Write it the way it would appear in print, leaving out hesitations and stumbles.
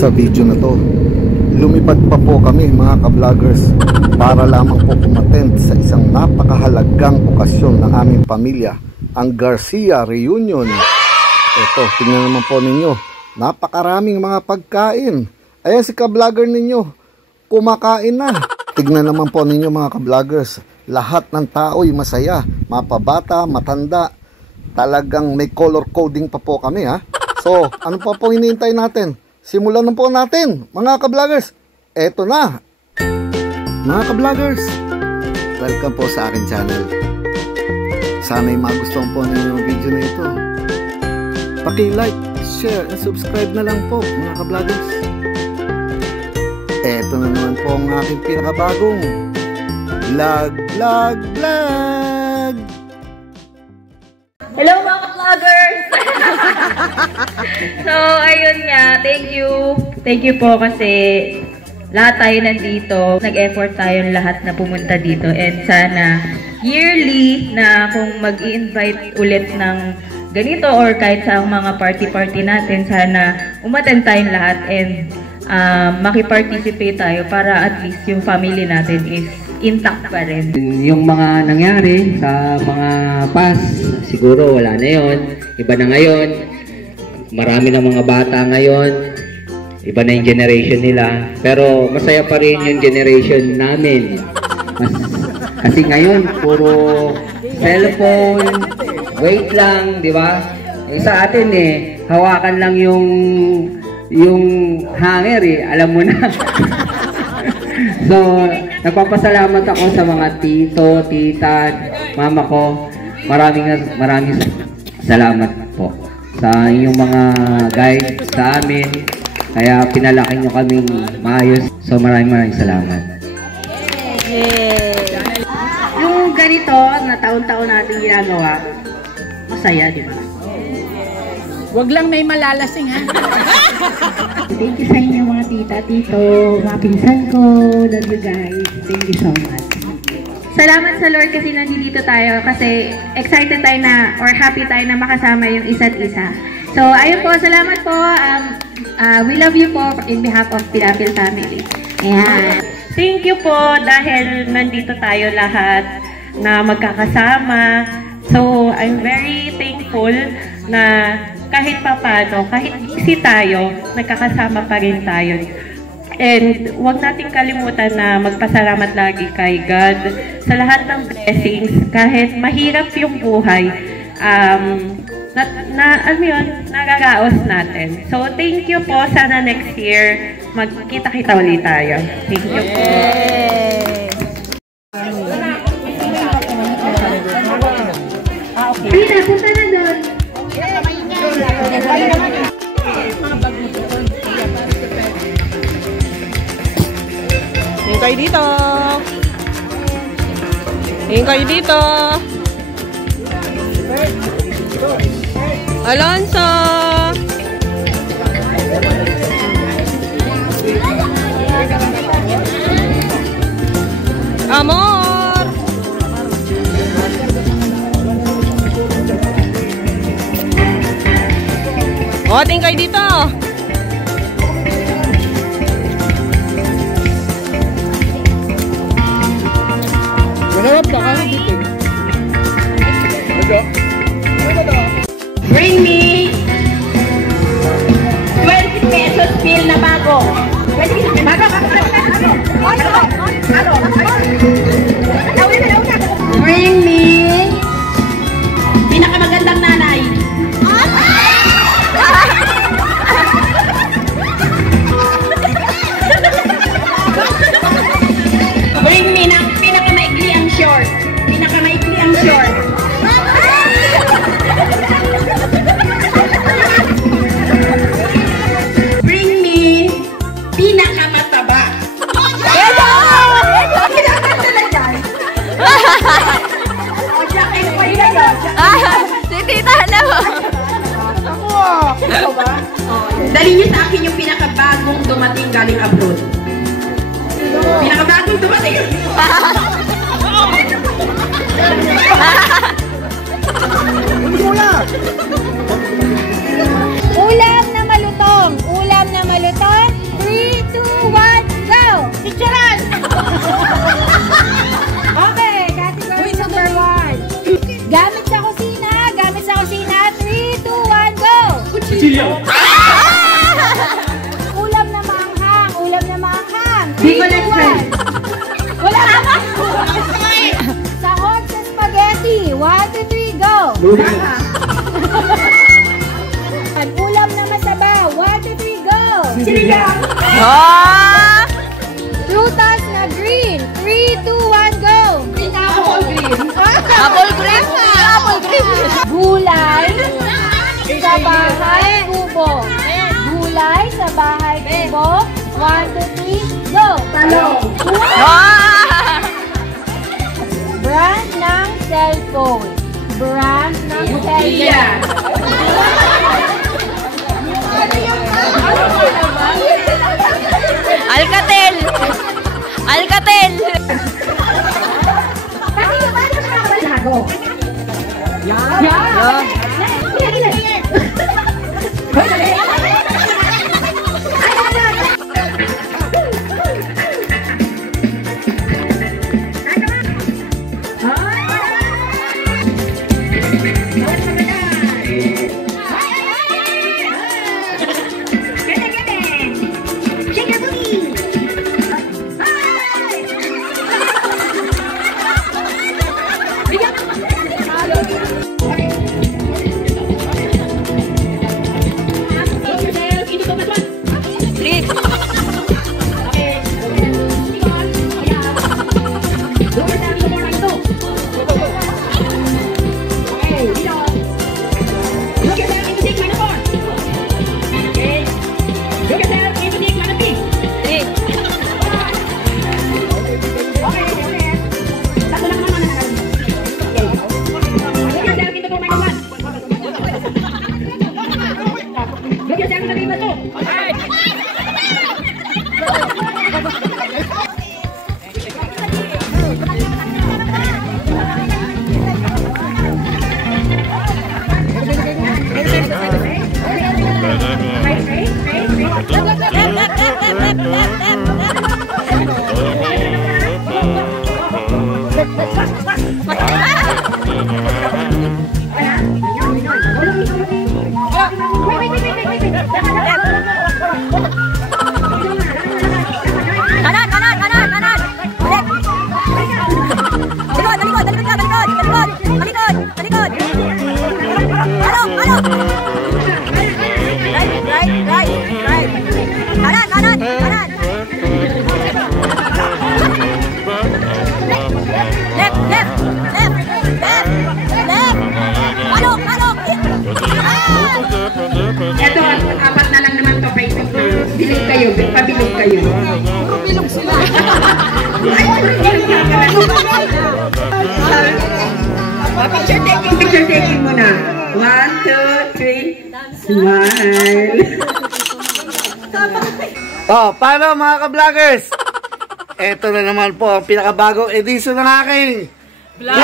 Sa video na to, lumipad pa po kami mga ka-vloggers para lamang po umattend sa isang napakahalagang okasyon ng aming pamilya, ang Garcia Reunion. Ito, tingnan naman po ninyo, napakaraming mga pagkain. Ayan si ka-vlogger ninyo, kumakain na. Tignan naman po ninyo mga ka-vloggers, lahat ng tao'y masaya, mapabata, matanda. Talagang may color coding pa po kami ha. So, ano pa po hinihintay natin? Simulan na po natin mga ka-vloggers. Eto na. Mga ka-vloggers, welcome po sa akin channel. Sana'y magustuhan po ninyo yung video na ito. Paki-like, share, and subscribe na lang po mga ka-vloggers. Eto na naman po ang aking pinakabagong vlog. Hello mga vloggers! So, ayun nga, thank you po kasi lahat tayo nandito, nag-effort tayong lahat na pumunta dito, and sana yearly na kung mag-i-invite ulit ng ganito or kahit sa mga party natin, sana umattend tayong lahat and maki-participate tayo para at least yung family natin is intact pa rin. Yung mga nangyari sa mga past, siguro wala na yon. Iba na ngayon. Marami na mga bata ngayon. Iba na yung generation nila. Pero masaya pa rin yung generation namin. Kasi ngayon, puro cellphone, wait lang, di ba? Sa atin hawakan lang yung hanger alam mo na. So, nagpapasalamat ako sa mga tito, tita, mama ko. Maraming salamat po sa inyong mga guide sa amin. Kaya pinalaki nyo kaming maayos. So, maraming salamat. Yung ganito na taon-taon natin ginagawa, masaya, di ba? Wag lang may malalasing ha. Thank you sa inyo mga tita, tito, mga pinsan ko, love you guys. Thank you so much. Salamat sa Lord kasi nandito tayo kasi excited tayo na or happy tayo na makasama yung isa't isa. So ayun po, salamat po. We love you po in behalf of Pilapil family. Ayan. Thank you po dahil nandito tayo lahat na magkakasama. So I'm very thankful na kahit papano, kahit busy tayo, nagkakasama pa rin tayo. And huwag nating kalimutan na magpasalamat lagi kay God sa lahat ng blessings. Kahit mahirap yung buhay, alam yun, nagagaos natin. So thank you po. Sana next year, magkita-kita ulit tayo. Thank you po. Rina, punta na doon. Tingin kayo dito. Tingin kayo dito. Alonso. Amor. O, tingin kayo dito. Bring me 20 pesos bill na bago. 20 pesos bago. Bring me pinakamagandang nanay. Bring me ng pinakamaikli ang short. Pinakamaikli ang short. Bring me pinakamataba. Si Tita na mo. Dali niyo sa akin yung pinakabagong dumating galing abroad. Pinakabagong dumating. Ulam na malutong. Ulam na malutong. Ulam na masabaw. 1, 2, 3, go! Sinigang! Ah! Prutas na green. 3, 2, 1, go! Apple green! Apple green! Apple green! Gulay sa bahay kubo. Gulay sa bahay kubo. 1, 2, 3, go! Talong! Ah! Brand ng cellphone. Brand ng cellphone. Alcatel! Alcatel! Ito, 4 na lang naman to kayo. Bilog kayo, pabilog kayo. Puro bilog sila. Picture taking muna. 1, 2, 3, smile. Oh, paano mga ka-vloggers? Ito na naman po ang pinakabagong edisyon ng aking Vlog!